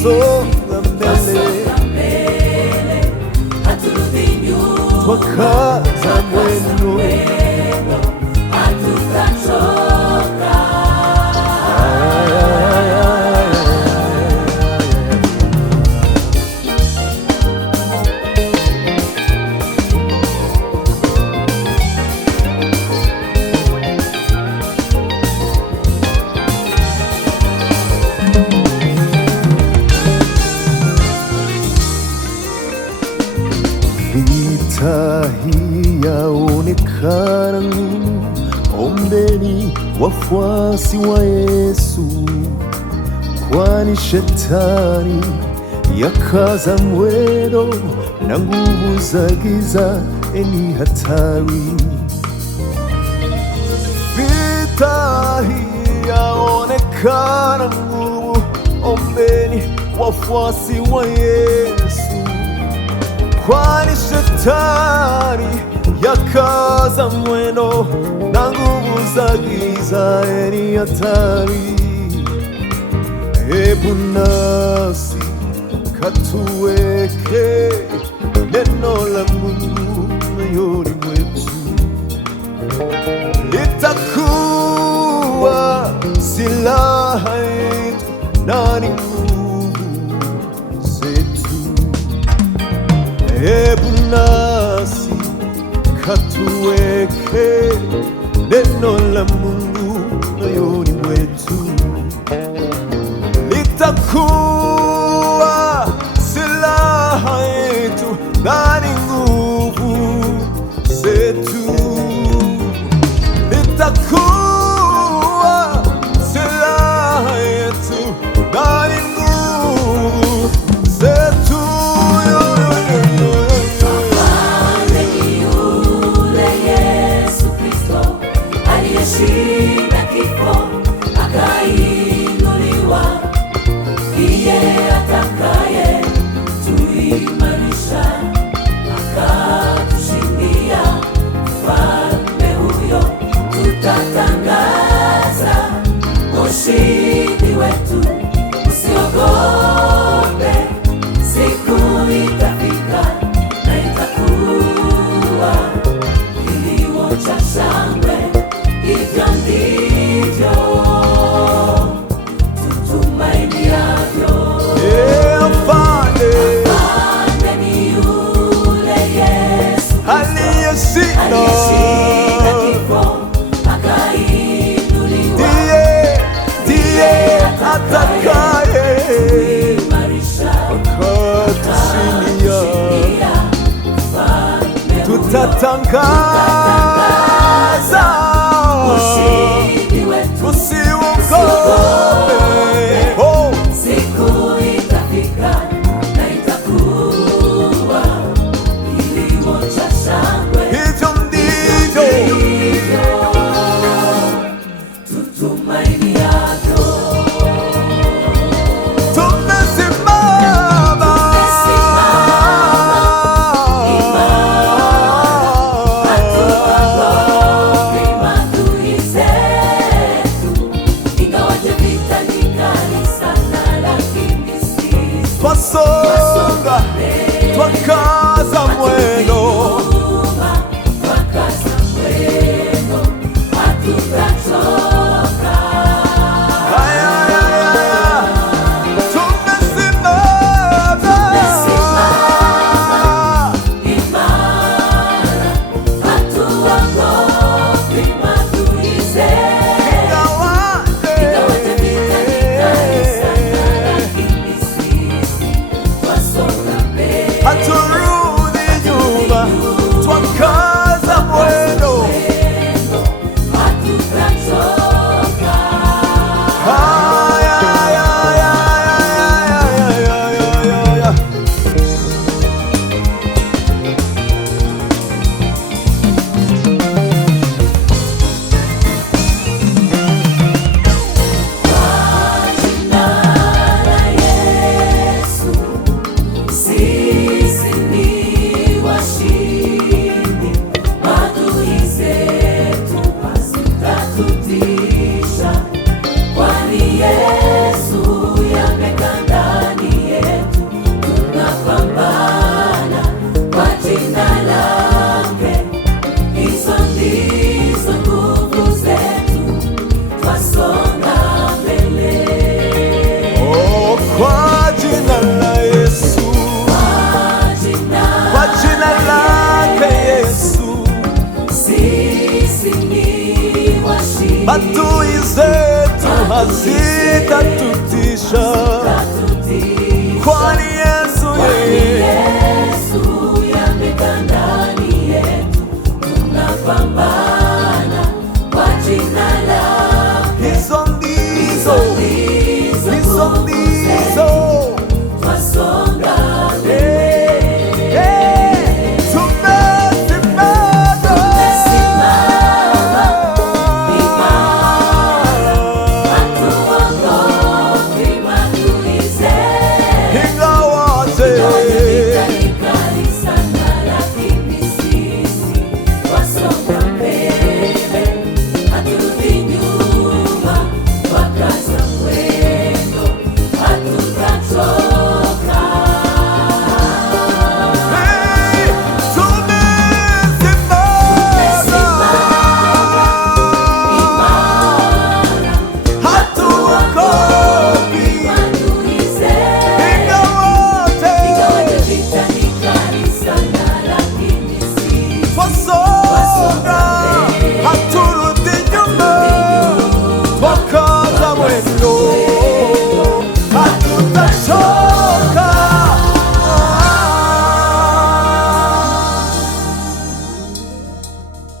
twasonga mbele, haturudi nyuma, twakaza mwendo, hatutachoka. Vita hii yaonekana ngumu, ombeni wafuasi wa Yesu, kwani shetani yakaza mwendo na nguvu za giza ni hatari. Vita hii yaonekana ngumu, ombeni wafuasi wa Yesu, kwani shetani yakaza mwendo na nguvu za giza ni hatari. Hebu nasi katuweke neno la Mungu moyoni mwetu, litakuwa silaha yetu na ni nguvu zetu. Hebu nasi katuweke neno la Mungu moyoni mwetu, litakuwa silaha yetu na ni nguvu zetu. Litakuwa silaha yetu na ni nguvu zetu. Aliyeshinda kifo akainuliwa, ndiye atakaye tuimarisha, akatushindia. Mfalme huyo tutatangaza ushindi wetu. Usiogope, siku itafika na itakuwa kilio cha shangwe. Hivyo ndivyo tutumainiavyo. Mfalme ni yule Yesu aliyeshinda kifo akainuliwa, ndiye atakaye tuimarisha, akatushindia. Tutatangaza ushindi wetu. Usiogope, siku itafika na itakuwa kilio cha shangwe. Hivyo ndivyo tutumainiavyo. Tumesimama imara, hatua adui zetu hazitatutisha, kwani Yesu yeye Yesu yamekaa ndani yetu, tunapambana